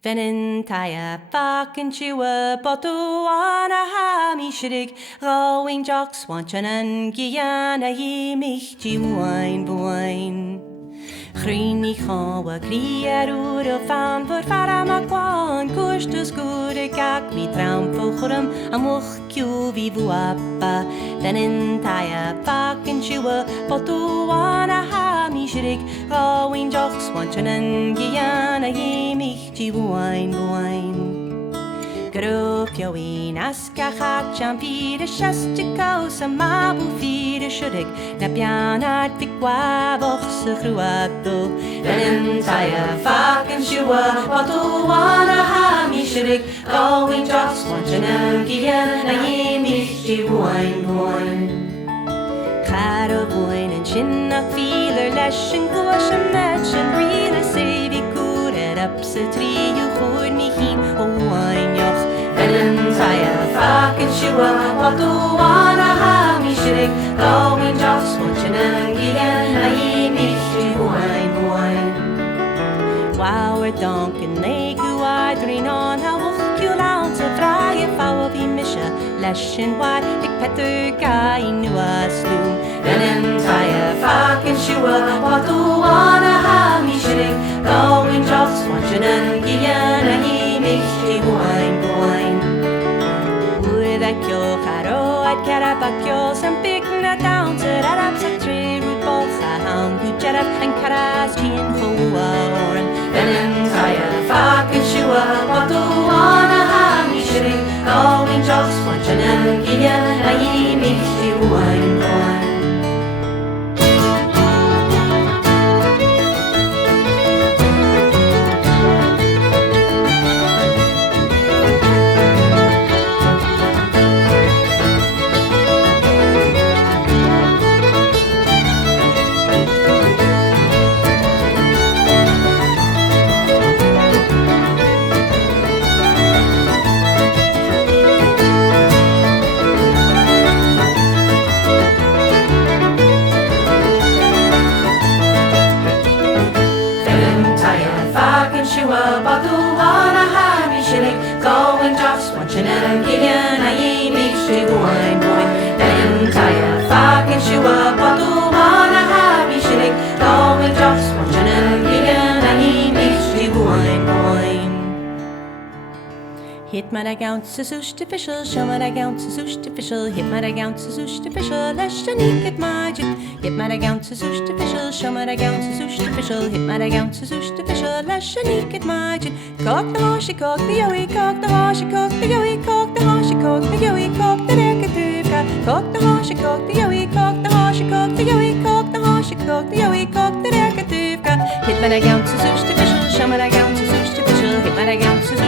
Venin taya fucking chewa botuana ha mi shirig rowing jocks wanchan and giana ye mich wine boine. Chrini chawa criarúr fan voor faramakwan kustus gure gag mi traumful churum amuch kyu vivu appa. Venin taya fucking chewa botuana ha mi shirig rowing jocks wanchan and giana ye mich wine boine. Grop join aska chatjan vire shastikau sama bu vire shudik na pianat vikwa vochse gruado. Venin taya fucking shua watu wana ha mi shudik going jocks wanchan and giana na ye mich wine boine. Charo boine and chinnak feeler lesh and gosh and match and really say vi up se tri you hoor me heen wine joch. Venin taya fucking shua watu wana ha mi shirig going jocks wanchan and giana na ye mich wine boine. Wow er donken legu adrin on ha wuch you laun te vraie fouwe vi misha lesh and wide ik petter gai nu a sloom. Venin taya fucking shua watu wana ha mi shirig going jocks wanchan and giana ye mich wine boine. With a kyo charo at karabakyo some big na down to that up sa tree root bocha hound good jet up and karas chin hoa oran. Venin taya fucking shua watu wana ha mi shirig going jocks wanchan and giana ye mich wine boine. Shua batu wana ha mi shirig going jocks wanchan and giana ye mich wine boine. Venin taya fucking shua batu wana ha mi shirig going jocks wanchan and giana ye mich wine boine. Hit my ounce is artificial, show my ounce is artificial, hit my ounce is artificial, let's unique at margin. Hit my ounce is artificial, show my ounce is artificial, hit my ounce is artificial, let's unique at margin. Cock the horse, cock the yoey, cock the horse, cock the yoey, cock the horse, cock the yoey, cock the recatuka, cock the horse, cock the yoey, cock the horse, cock the yoey, cock the horse, cock the yoey, cock the recatuka. Hit my ounce is artificial, show my ounce is artificial, hit my ounce is